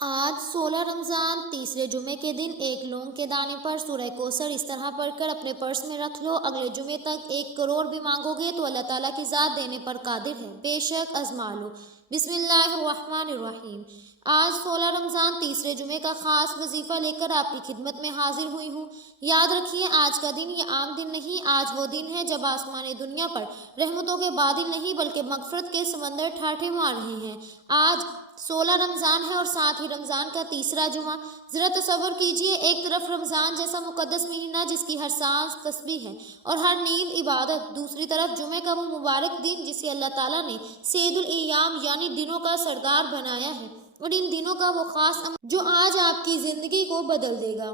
آج 16 رمضان تیسرے جمعے کے دن ایک لونگ کے دانے پر سورہ کوثر اس طرح پڑھ کر اپنے پرس میں رکھ لو، اگلے جمعے تک 1 کروڑ بھی مانگو گے تو اللہ تعالیٰ کی ذات دینے پر قادر ہے، بے شک آزما لو۔ بسم اللہ الرحمن الرحیم۔ آج 16 رمضان تیسرے جمعے کا خاص وظیفہ لے کر آپ کی خدمت میں حاضر ہوئی ہوں۔ یاد رکھیے آج کا دن یہ عام دن نہیں، آج وہ دن ہے جب آسمان دنیا پر رحمتوں کے بادل نہیں بلکہ مغفرت کے سمندر ٹھاٹھے مار رہے ہیں۔ آج 16 رمضان ہے اور ساتھ ہی رمضان کا تیسرا جمعہ۔ ذرا تصور کیجئے، ایک طرف رمضان جیسا مقدس مہینہ جس کی ہر سانس تسبیح ہے اور ہر نیند عبادت، دوسری طرف جمعے کا وہ مبارک دن جسے اللہ تعالیٰ نے سید الایام یعنی دنوں کا سردار بنایا ہے، اور ان دنوں کا وہ خاص عمل جو آج آپ کی زندگی کو بدل دے گا۔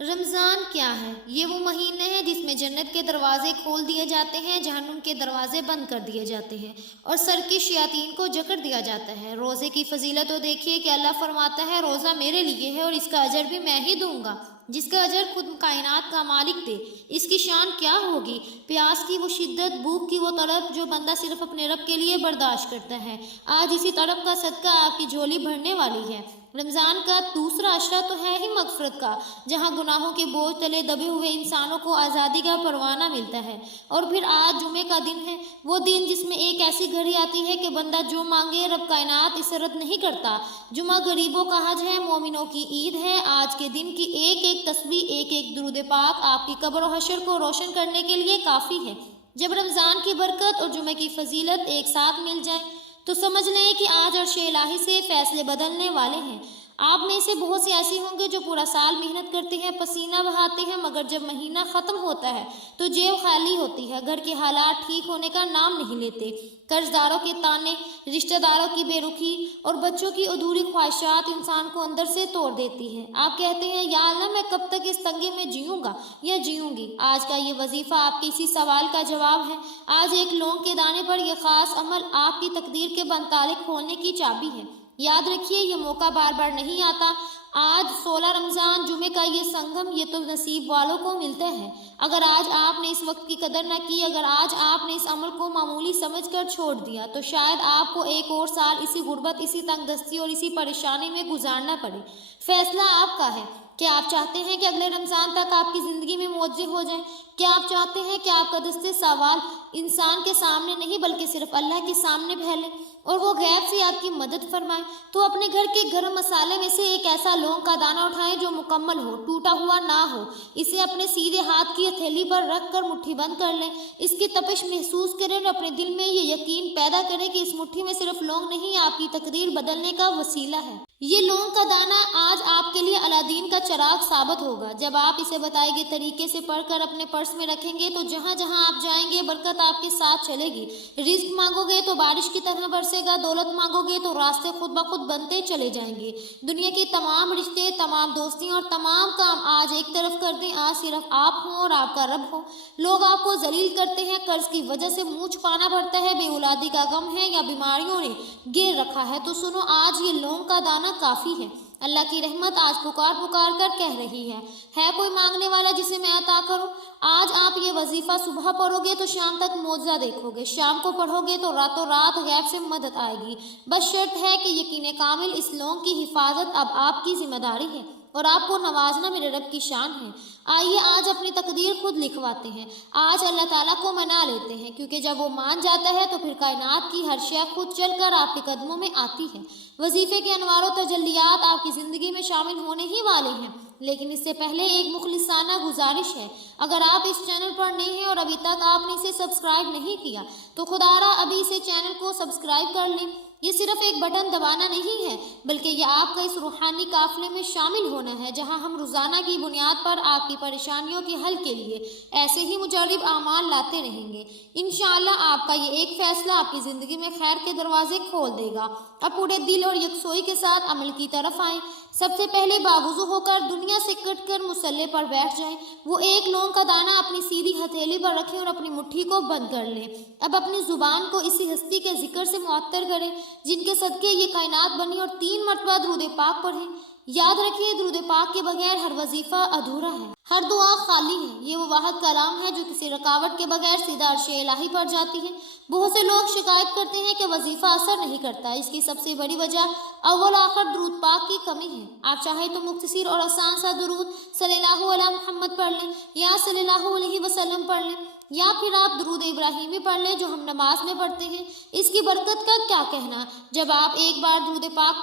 رمضان کیا ہے؟ یہ وہ مہینے ہے جس میں جنت کے دروازے کھول دیے جاتے ہیں، جہنم کے دروازے بند کر دیے جاتے ہیں اور سر کی شیاطین کو جکڑ دیا جاتا ہے۔ روزے کی فضیلت تو دیکھیے کہ اللہ فرماتا ہے روزہ میرے لیے ہے اور اس کا اجر بھی میں ہی دوں گا، جس کا اجر خود کائنات کا مالک دے۔ اس کی شان کیا ہوگی؟ پیاس کی وہ شدت، بھوک کی وہ تڑپ جو بندہ صرف اپنے رب کے لیے برداشت کرتا ہے، آج اسی تڑپ کا صدقہ آپ کی جھولی بھرنے والی ہے۔ رمضان کا دوسرا عشرہ تو ہے ہی مغفرت کا، جہاں گناہوں کے بوجھ تلے دبے ہوئے انسانوں کو آزادی کا پروانہ ملتا ہے۔ اور پھر آج جمعے کا دن ہے، وہ دن جس میں ایک ایسی گھڑی آتی ہے کہ بندہ جو مانگے رب کائنات اسے رد نہیں کرتا۔ جمعہ غریبوں کا حج ہے، مومنوں کی عید ہے۔ آج کے دن کی ایک ایک تسبیح، ایک ایک درود پاک آپ کی قبر و حشر کو روشن کرنے کے لیے کافی ہے۔ جب رمضان کی برکت اور جمعے کی فضیلت ایک ساتھ مل جائیں تو سمجھ لیں کہ آج عرش الہی سے فیصلے بدلنے والے ہیں۔ آپ میں سے بہت سے ایسے ہوں گے جو پورا سال محنت کرتے ہیں، پسینہ بہاتے ہیں، مگر جب مہینہ ختم ہوتا ہے تو جیب خالی ہوتی ہے، گھر کے حالات ٹھیک ہونے کا نام نہیں لیتے، قرض داروں کے تانے، رشتہ داروں کی بے رخی اور بچوں کی ادھوری خواہشات انسان کو اندر سے توڑ دیتی ہیں۔ آپ کہتے ہیں یا اللہ میں کب تک اس تنگی میں جیوں گا یا جیوں گی؟ آج کا یہ وظیفہ آپ کے اسی سوال کا جواب ہے۔ آج ایک لونگ کے دانے پر یہ خاص عمل آپ کی تقدیر کے بند تالے کھولنے کی چابی ہے۔ یاد رکھیے یہ موقع بار بار نہیں آتا۔ آج 16 رمضان جمعے کا یہ سنگم یہ تو نصیب والوں کو ملتا ہے۔ اگر آج آپ نے اس وقت کی قدر نہ کی، اگر آج آپ نے اس عمل کو معمولی سمجھ کر چھوڑ دیا تو شاید آپ کو ایک اور سال اسی غربت، اسی تنگ دستی اور اسی پریشانی میں گزارنا پڑے۔ فیصلہ آپ کا ہے۔ کیا آپ چاہتے ہیں کہ اگلے رمضان تک آپ کی زندگی میں معجزے ہو جائیں؟ کیا آپ چاہتے ہیں کہ آپ کا دستے سوال انسان کے سامنے نہیں بلکہ صرف اللہ کے سامنے پھیلے اور وہ غیب سے آپ کی مدد فرمائے؟ تو اپنے گھر کے گرم مسالے میں سے ایک ایسا لونگ کا دانہ اٹھائیں جو مکمل ہو، ٹوٹا ہوا نہ ہو۔ اسے اپنے سیدھے ہاتھ کی ہتھیلی پر رکھ کر مٹھی بند کر لیں، اس کی تپش محسوس کریں اور اپنے دل میں یہ یقین پیدا کریں کہ اس مٹھی میں صرف لونگ نہیں، آپ کی تقدیر بدلنے کا وسیلہ ہے۔ یہ لونگ کا دانہ آج آپ کے لیے الادین کا چراغ ثابت ہوگا۔ جب آپ اسے بتائے گئے طریقے سے پڑھ کر اپنے پرس میں رکھیں گے تو جہاں جہاں آپ جائیں گے برکت آپ کے ساتھ چلے گی۔ رزق مانگو گے تو بارش کی طرح برسے گا، دولت مانگو گے تو راستے خود بخود بنتے چلے جائیں گے۔ دنیا کے تمام رشتے، تمام دوستیاں اور تمام کام آج ایک طرف کر دیں، آج صرف آپ ہوں اور آپ کا رب ہو۔ لوگ آپ کو ذلیل کرتے ہیں، قرض کی وجہ سے منہ چھپانا پڑتا ہے، بے اولادی کا غم ہے یا بیماریوں نے گھیر رکھا ہے، تو سنو آج یہ لونگ کا دانہ کافی ہے۔ اللہ کی رحمت آج پکار پکار کر کہہ رہی ہے کوئی مانگنے والا جسے میں عطا کروں؟ آج آپ یہ وظیفہ صبح پڑھو گے تو شام تک معجزہ دیکھو گے، شام کو پڑھو گے تو راتوں رات غیب سے مدد آئے گی۔ بس شرط ہے کہ یقین کامل، اس لونگ کی حفاظت اب آپ کی ذمہ داری ہے اور آپ کو نوازنا میرے رب کی شان ہے۔ آئیے آج اپنی تقدیر خود لکھواتے ہیں، آج اللہ تعالیٰ کو منا لیتے ہیں، کیونکہ جب وہ مان جاتا ہے تو پھر کائنات کی ہر شے خود چل کر آپ کے قدموں میں آتی ہے۔ وظیفے کے انوار و تجلیات آپ کی زندگی میں شامل ہونے ہی والے ہیں، لیکن اس سے پہلے ایک مخلصانہ گزارش ہے۔ اگر آپ اس چینل پر نئے ہیں اور ابھی تک آپ نے اسے سبسکرائب نہیں کیا تو خدا را ابھی اسے چینل کو سبسکرائب کر لیں۔ یہ صرف ایک بٹن دبانا نہیں ہے بلکہ یہ آپ کا اس روحانی قافلے میں شامل ہونا ہے جہاں ہم روزانہ کی بنیاد پر آپ کی پریشانیوں کے حل کے لیے ایسے ہی مجرب اعمال لاتے رہیں گے۔ انشاءاللہ آپ کا یہ ایک فیصلہ آپ کی زندگی میں خیر کے دروازے کھول دے گا۔ اب پورے دل اور یکسوئی کے ساتھ عمل کی طرف آئیں۔ سب سے پہلے باوضو ہو کر دنیا سے کٹ کر مصلے پر بیٹھ جائیں۔ وہ ایک لونگ کا دانہ اپنی سیدھی ہتھیلی پر رکھیں اور اپنی مٹھی کو بند کر لیں۔ اب اپنی زبان کو اسی ہستی کے ذکر سے معطر کریں جن کے صدقے یہ کائنات بنی، اور 3 مرتبہ درود پاک پڑھیں۔ یاد رکھیے درود پاک کے بغیر ہر وظیفہ ادھورا ہے، ہر دعا خالی ہے۔ یہ وہ واحد کلام ہے جو کسی رکاوٹ کے بغیر سیدھا عرش الہی پر جاتی ہے۔ بہت سے لوگ شکایت کرتے ہیں کہ وظیفہ اثر نہیں کرتا۔ اس کی سب سے بڑی وجہ اول آخر درود پاک کی کمی ہے۔ آپ چاہیں تو مختصر اور آسان سا درود صلی اللہ علیہ محمد پڑھ لیں، یا صلی اللہ علیہ وسلم پڑھ لیں، یا پھر آپ درود ابراہیمی پڑھ لیں جو ہم نماز میں پڑھتے ہیں۔ اس کی برکت کا کیا کہنا؟ جب آپ ایک مرتبہ درود پاک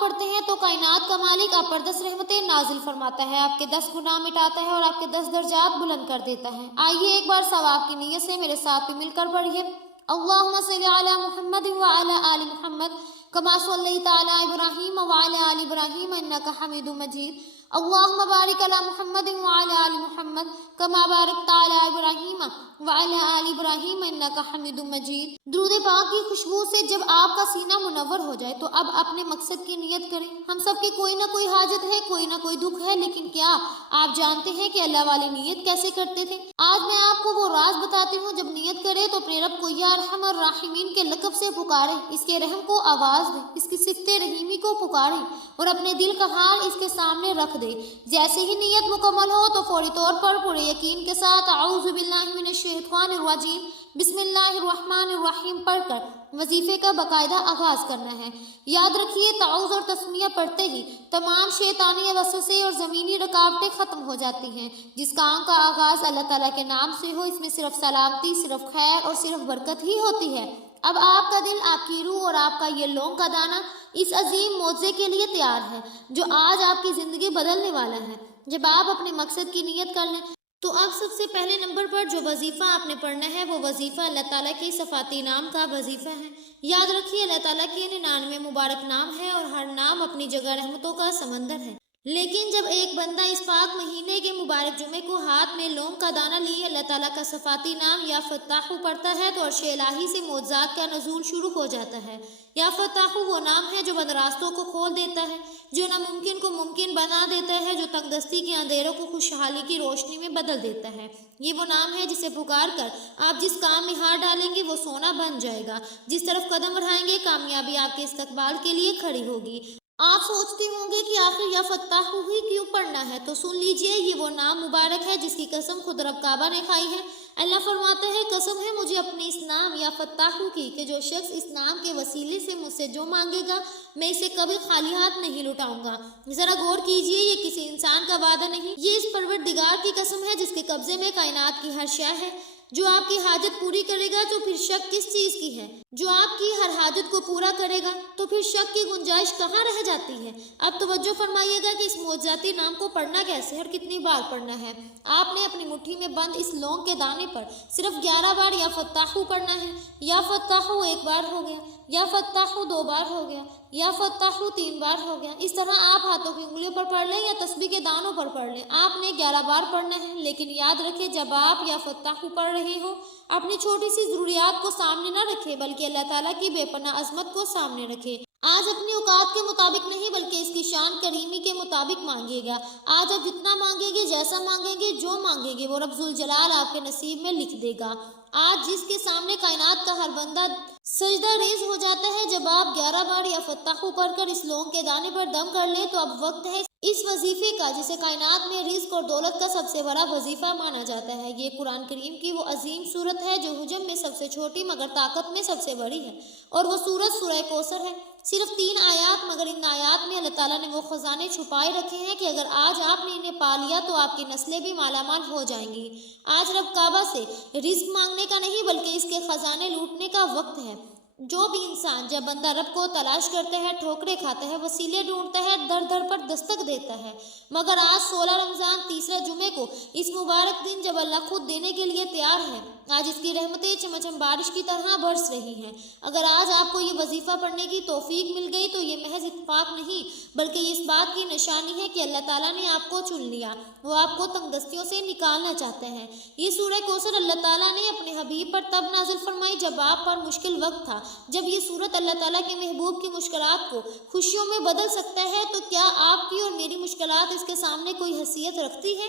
پڑھتے ہیں تو کائنات کا مالک آپ پر 10 رحمتیں نازل فرماتا ہے، آپ کے 10 گناہ مٹاتا ہے اور آپ کے 10 درجات بلند کر دیتا ہے۔ آئیے ایک بار ثواب کی نیت سے میرے ساتھ مل کر پڑھیے، اللہم صلی علی محمد وعلی آل محمد کما صلیت علی ابراہیم وعلی آل ابراہیم انک حمید مجید، اللہم بارک علی محمد وعلی آل محمد کما بارکت علی ابراہیم وعلی آل ابراہیم انک حمید مجید۔ درود پاک کی خوشبو سے جب آپ کا سینہ منور ہو جائے تو اب اپنے مقصد کی نیت کریں۔ ہم سب کی کوئی نہ کوئی حاجت ہے، کوئی نہ کوئی دکھ ہے، لیکن کیا آپ جانتے ہیں کہ اللہ والے نیت کیسے کرتے تھے؟ آج میں آپ کو وہ راز بتاتی ہوں۔ جب نیت کرے تو اپنے رب کو یا ارحم الراحمین کے لقب سے پکارے، اس کے رحم کو آواز دیں، اس کی صفت رحیمی کو پکارے اور اپنے دل کا حال اس کے سامنے رکھ دے۔ جیسے ہی نیت مکمل ہو تو فوری طور پر پورے یقین کے ساتھ اعوذ باللہ من الشیطان الرجیم بسم اللہ الرحمن الرحیم پڑھ کر وظیفے کا باقاعدہ آغاز کرنا ہے۔ یاد رکھیے تعوذ اور تسمیہ پڑھتے ہی تمام شیطانی وسوسے اور زمینی رکاوٹیں ختم ہو جاتی ہیں۔ جس کام کا آغاز اللہ تعالیٰ کے نام سے ہو، اس میں صرف سلامتی، صرف خیر اور صرف برکت ہی ہوتی ہے۔ اب آپ کا دل، آپ کی روح اور آپ کا یہ لونگ کا دانہ اس عظیم معجزے کے لیے تیار ہے جو آج آپ کی زندگی بدلنے والا ہے۔ جب آپ اپنے مقصد کی نیت کر لیں تو اب سب سے پہلے نمبر پر جو وظیفہ آپ نے پڑھنا ہے وہ وظیفہ اللہ تعالیٰ کے صفاتی نام کا وظیفہ ہے۔ یاد رکھیے اللہ تعالیٰ کے 99 مبارک نام ہے اور ہر نام اپنی جگہ رحمتوں کا سمندر ہے، لیکن جب ایک بندہ اس پاک مہینے کے مبارک جمعے کو ہاتھ میں لونگ کا دانہ لیے اللہ تعالیٰ کا صفاتی نام یا فتاح پڑھتا ہے تو عرش الہی سے معجزات کا نزول شروع ہو جاتا ہے۔ یا فتاح وہ نام ہے جو بند راستوں کو کھول دیتا ہے، جو ناممکن کو ممکن بنا دیتا ہے، جو تنگ دستی کے اندھیروں کو خوشحالی کی روشنی میں بدل دیتا ہے۔ یہ وہ نام ہے جسے پکار کر آپ جس کام میں ہاتھ ڈالیں گے وہ سونا بن جائے گا، جس طرف قدم بڑھائیں گے کامیابی آپ کے استقبال کے لیے کھڑی ہوگی۔ آپ سوچتے ہوں گے کہ آخر یا فتاح ہی کیوں پڑھنا ہے، تو سن لیجئے یہ وہ نام مبارک ہے جس کی قسم خود رب کعبہ نے کھائی ہے۔ اللہ فرماتا ہے قسم ہے مجھے اپنے اس نام یا فتاح کی کہ جو شخص اس نام کے وسیلے سے مجھ سے جو مانگے گا میں اسے کبھی خالی ہاتھ نہیں لٹاؤں گا۔ ذرا غور کیجئے، یہ کسی انسان کا وعدہ نہیں، یہ اس پروردگار کی قسم ہے جس کے قبضے میں کائنات کی ہر شے ہے۔ جو آپ کی حاجت پوری کرے گا تو پھر شک کس چیز کی ہے؟ جو آپ کی ہر حاجت کو پورا کرے گا تو پھر شک کی گنجائش کہاں رہ جاتی ہے؟ اب توجہ فرمائیے گا کہ اس معجزاتی نام کو پڑھنا کیسے اور کتنی بار پڑھنا ہے۔ آپ نے اپنی مٹھی میں بند اس لونگ کے دانے پر صرف 11 بار یا فتاح پڑھنا ہے۔ یا فتاح 1 بار ہو گیا، یا فتاح 2 بار ہو گیا، یا فتاح 3 بار ہو گیا۔ اس طرح آپ ہاتھوں کی انگلیوں پر پڑھ لیں یا تسبیح کے دانوں پر پڑھ لیں، آپ نے 11 بار پڑھنا ہے۔ لیکن یاد رکھیں جب آپ یا فتاح پڑھ رہے ہو اپنی چھوٹی سی ضروریات کو سامنے نہ رکھے بلکہ اللہ تعالیٰ کی بے پناہ عظمت کو سامنے رکھے۔ آج اپنی اوقات کے مطابق نہیں بلکہ اس کی شان کریمی کے مطابق مانگیے گا۔ آج آپ جتنا مانگیں گے، جیسا مانگیں گے، جو مانگیں گے وہ رب ذوالجلال آپ کے نصیب میں لکھ دے گا۔ آج جس کے سامنے کائنات کا ہر بندہ سجدہ ریز ہو جاتا ہے، جب آپ 11 بار یا فتاح پڑھ کر اس لونگ کے دانے پر دم کر لیں تو اب وقت ہے اس وظیفے کا جسے کائنات میں رزق اور دولت کا سب سے بڑا وظیفہ مانا جاتا ہے۔ یہ قرآن کریم کی وہ عظیم سورت ہے جو حجم میں سب سے چھوٹی مگر طاقت میں سب سے بڑی ہے، اور وہ سورت سورہ کوثر ہے۔ صرف 3 آیات، مگر ان آیات میں اللہ تعالیٰ نے وہ خزانے چھپائے رکھے ہیں کہ اگر آج آپ نے انہیں پا لیا تو آپ کی نسلیں بھی مالا مال ہو جائیں گی۔ آج رب کعبہ سے رزق مانگنے کا نہیں بلکہ اس کے خزانے لوٹنے کا وقت ہے۔ جو بھی انسان جب بندہ رب کو تلاش کرتا ہے، ٹھوکریں کھاتا ہے، وسیلے ڈھونڈتا ہے، در در پر دستک دیتا ہے، مگر آج 16 رمضان تیسرے جمعے کو اس مبارک دن جب اللہ خود دینے کے لیے تیار ہے، آج اس کی رحمتیں چمچم بارش کی طرح برس رہی ہیں۔ اگر آج آپ کو یہ وظیفہ پڑھنے کی توفیق مل گئی تو یہ محض اتفاق نہیں بلکہ یہ اس بات کی نشانی ہے کہ اللہ تعالیٰ نے آپ کو چن لیا، وہ آپ کو تنگ دستیوں سے نکالنا چاہتے ہیں۔ یہ سورہ کوثر اللہ تعالیٰ نے اپنے حبیب پر تب نازل فرمائی جب آپ پر مشکل وقت تھا۔ جب یہ سورت اللہ تعالیٰ کے محبوب کی مشکلات کو خوشیوں میں بدل سکتا ہے تو کیا آپ کی اور میری مشکلات اس کے سامنے کوئی حیثیت رکھتی ہے؟